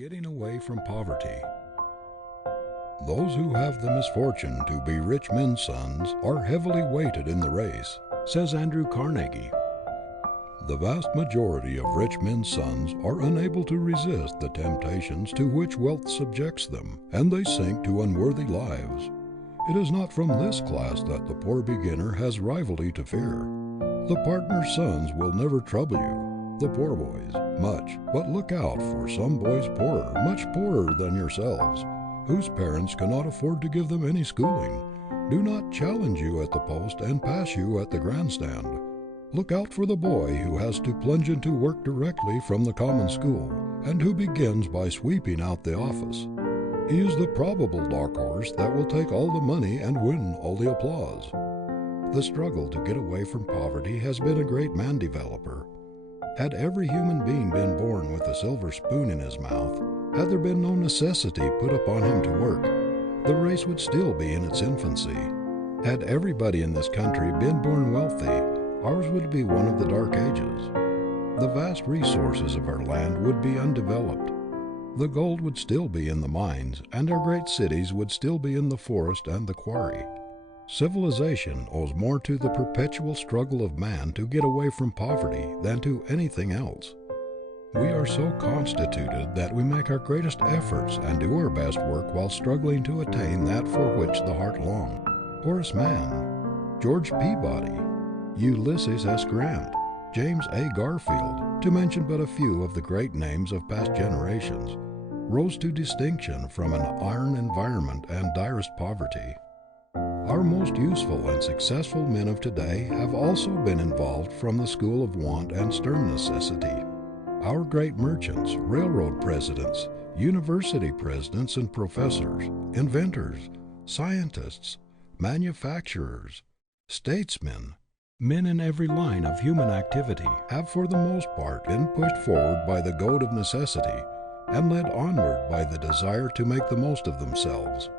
Getting away from poverty. Those who have the misfortune to be rich men's sons are heavily weighted in the race, says Andrew Carnegie. The vast majority of rich men's sons are unable to resist the temptations to which wealth subjects them, and they sink to unworthy lives. It is not from this class that the poor beginner has rivalry to fear. The partner's sons will never trouble you, the poor boys, much, but look out for some boys poorer, much poorer than yourselves, whose parents cannot afford to give them any schooling, do not challenge you at the post and pass you at the grandstand. Look out for the boy who has to plunge into work directly from the common school, and who begins by sweeping out the office. He is the probable dark horse that will take all the money and win all the applause. The struggle to get away from poverty has been a great man developer. Had every human being been born with a silver spoon in his mouth, had there been no necessity put upon him to work, the race would still be in its infancy. Had everybody in this country been born wealthy, ours would be one of the dark ages. The vast resources of our land would be undeveloped. The gold would still be in the mines, and our great cities would still be in the forest and the quarry. Civilization owes more to the perpetual struggle of man to get away from poverty than to anything else. We are so constituted that we make our greatest efforts and do our best work while struggling to attain that for which the heart longs. Horace Mann, George Peabody, Ulysses S. Grant, James A. Garfield, to mention but a few of the great names of past generations, rose to distinction from an iron environment and direst poverty. Our most useful and successful men of today have also been involved from the school of want and stern necessity. Our great merchants, railroad presidents, university presidents and professors, inventors, scientists, manufacturers, statesmen, men in every line of human activity have for the most part been pushed forward by the goad of necessity and led onward by the desire to make the most of themselves.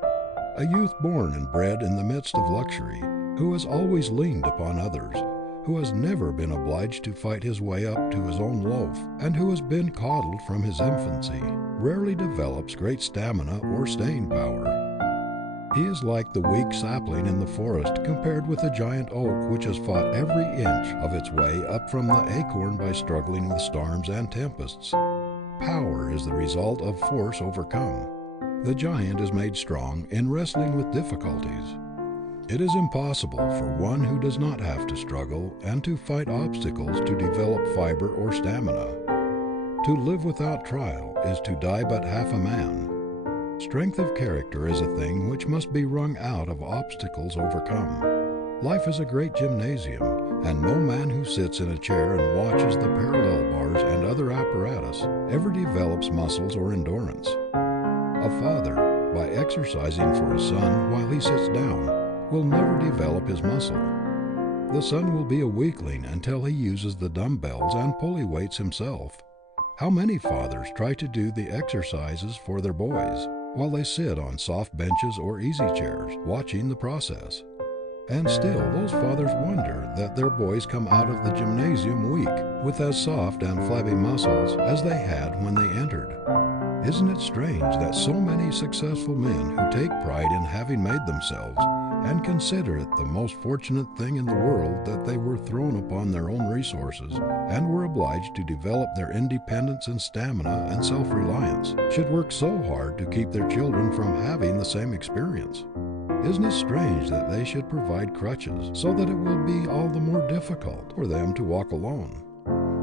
A youth born and bred in the midst of luxury, who has always leaned upon others, who has never been obliged to fight his way up to his own loaf, and who has been coddled from his infancy, rarely develops great stamina or staying power. He is like the weak sapling in the forest compared with the giant oak which has fought every inch of its way up from the acorn by struggling with storms and tempests. Power is the result of force overcome. The giant is made strong in wrestling with difficulties. It is impossible for one who does not have to struggle and to fight obstacles to develop fiber or stamina. To live without trial is to die but half a man. Strength of character is a thing which must be wrung out of obstacles overcome. Life is a great gymnasium, and no man who sits in a chair and watches the parallel bars and other apparatus ever develops muscles or endurance. A father, by exercising for his son while he sits down, will never develop his muscle. The son will be a weakling until he uses the dumbbells and pulley weights himself. How many fathers try to do the exercises for their boys, while they sit on soft benches or easy chairs, watching the process? And still those fathers wonder that their boys come out of the gymnasium weak, with as soft and flabby muscles as they had when they entered. Isn't it strange that so many successful men who take pride in having made themselves, and consider it the most fortunate thing in the world that they were thrown upon their own resources and were obliged to develop their independence and stamina and self-reliance, should work so hard to keep their children from having the same experience? Isn't it strange that they should provide crutches so that it will be all the more difficult for them to walk alone?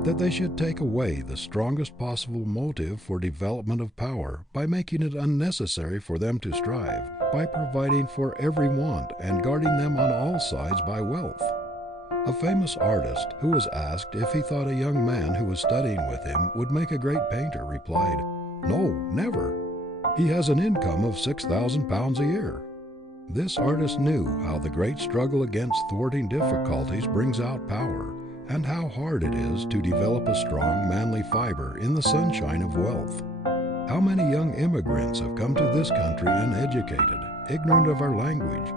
That they should take away the strongest possible motive for development of power by making it unnecessary for them to strive, by providing for every want and guarding them on all sides by wealth? A famous artist, who was asked if he thought a young man who was studying with him would make a great painter, replied, "No, never. He has an income of £6,000 a year." This artist knew how the great struggle against thwarting difficulties brings out power, and how hard it is to develop a strong, manly fiber in the sunshine of wealth. How many young immigrants have come to this country uneducated, ignorant of our language,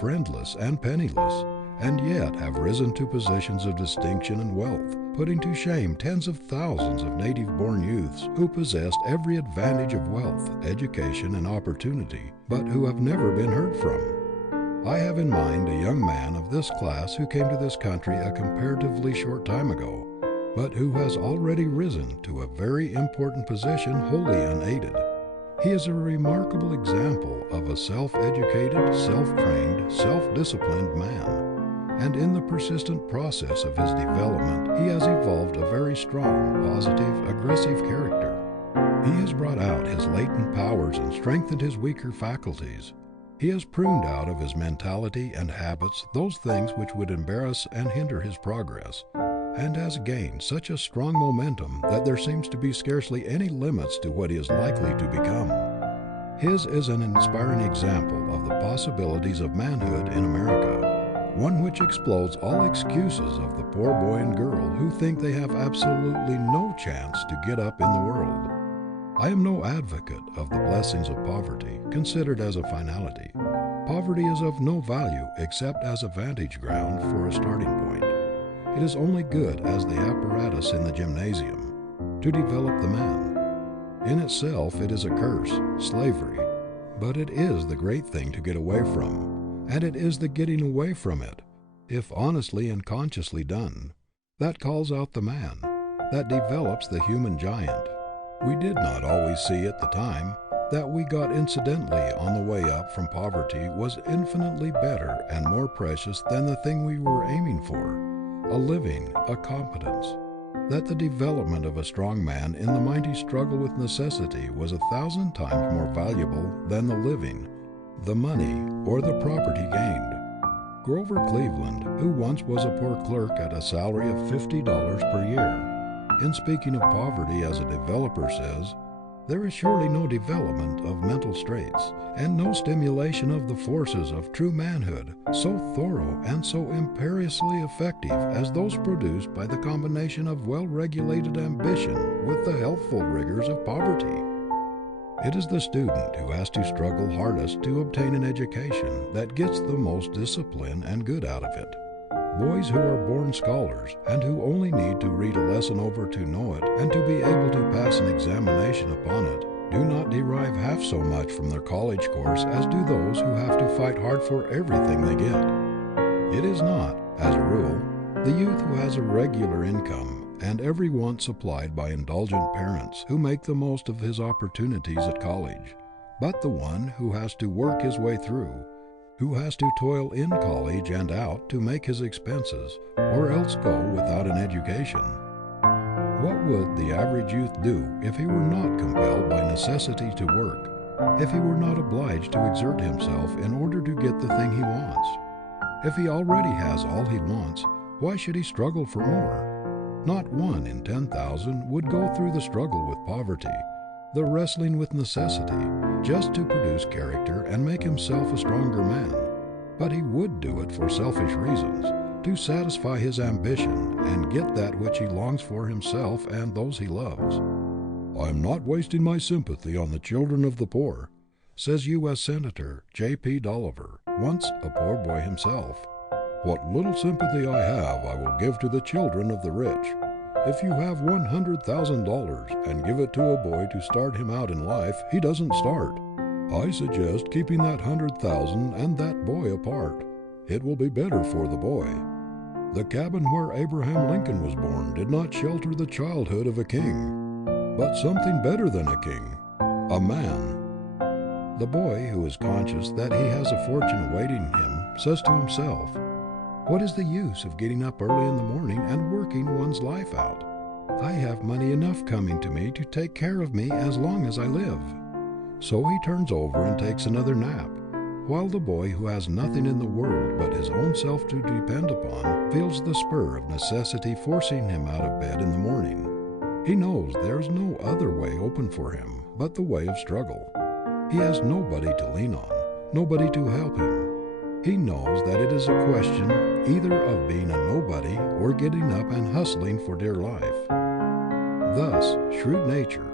friendless and penniless, and yet have risen to positions of distinction and wealth, putting to shame tens of thousands of native-born youths who possessed every advantage of wealth, education, and opportunity, but who have never been heard from. I have in mind a young man of this class who came to this country a comparatively short time ago, but who has already risen to a very important position wholly unaided. He is a remarkable example of a self-educated, self-trained, self-disciplined man, and in the persistent process of his development he has evolved a very strong, positive, aggressive character. He has brought out his latent powers and strengthened his weaker faculties. He has pruned out of his mentality and habits those things which would embarrass and hinder his progress, and has gained such a strong momentum that there seems to be scarcely any limits to what he is likely to become. His is an inspiring example of the possibilities of manhood in America, one which explodes all excuses of the poor boy and girl who think they have absolutely no chance to get up in the world. I am no advocate of the blessings of poverty, considered as a finality. Poverty is of no value except as a vantage ground for a starting point. It is only good as the apparatus in the gymnasium to develop the man. In itself it is a curse, slavery, but it is the great thing to get away from, and it is the getting away from it, if honestly and consciously done, that calls out the man, that develops the human giant. We did not always see at the time that we got incidentally on the way up from poverty was infinitely better and more precious than the thing we were aiming for, a living, a competence, that the development of a strong man in the mighty struggle with necessity was 1,000 times more valuable than the living, the money, or the property gained. Grover Cleveland, who once was a poor clerk at a salary of $50 per year, in speaking of poverty as a developer says, "There is surely no development of mental straits, and no stimulation of the forces of true manhood so thorough and so imperiously effective as those produced by the combination of well-regulated ambition with the healthful rigors of poverty." It is the student who has to struggle hardest to obtain an education that gets the most discipline and good out of it. Boys who are born scholars and who only need to read a lesson over to know it and to be able to pass an examination upon it do not derive half so much from their college course as do those who have to fight hard for everything they get. It is not, as a rule, the youth who has a regular income and every want supplied by indulgent parents who make the most of his opportunities at college, but the one who has to work his way through, who has to toil in college and out to make his expenses, or else go without an education. What would the average youth do if he were not compelled by necessity to work, if he were not obliged to exert himself in order to get the thing he wants? If he already has all he wants, why should he struggle for more? Not 1 in 10,000 would go through the struggle with poverty, the wrestling with necessity, just to produce character and make himself a stronger man. But he would do it for selfish reasons, to satisfy his ambition and get that which he longs for himself and those he loves. "I am not wasting my sympathy on the children of the poor," says U.S. Senator J.P. Dolliver, once a poor boy himself. "What little sympathy I have I will give to the children of the rich. If you have $100,000 and give it to a boy to start him out in life, he doesn't start. I suggest keeping that 100,000 and that boy apart. It will be better for the boy. The cabin where Abraham Lincoln was born did not shelter the childhood of a king, but something better than a king, a man." The boy who is conscious that he has a fortune awaiting him says to himself, "What is the use of getting up early in the morning and working one's life out? I have money enough coming to me to take care of me as long as I live." So he turns over and takes another nap, while the boy who has nothing in the world but his own self to depend upon feels the spur of necessity forcing him out of bed in the morning. He knows there is no other way open for him but the way of struggle. He has nobody to lean on, nobody to help him. He knows that it is a question either of being a nobody or getting up and hustling for dear life. Thus, shrewd nature,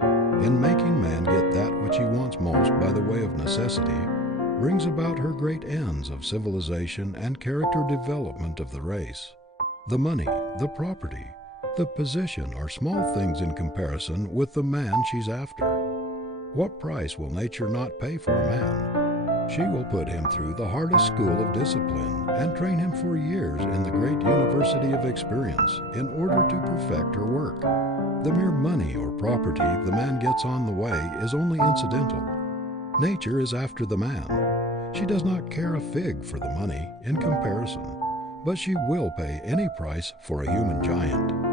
in making man get that which he wants most by the way of necessity, brings about her great ends of civilization and character development of the race. The money, the property, the position are small things in comparison with the man she's after. What price will nature not pay for a man? She will put him through the hardest school of discipline and train him for years in the great university of experience in order to perfect her work. The mere money or property the man gets on the way is only incidental. Nature is after the man. She does not care a fig for the money in comparison, but she will pay any price for a human giant.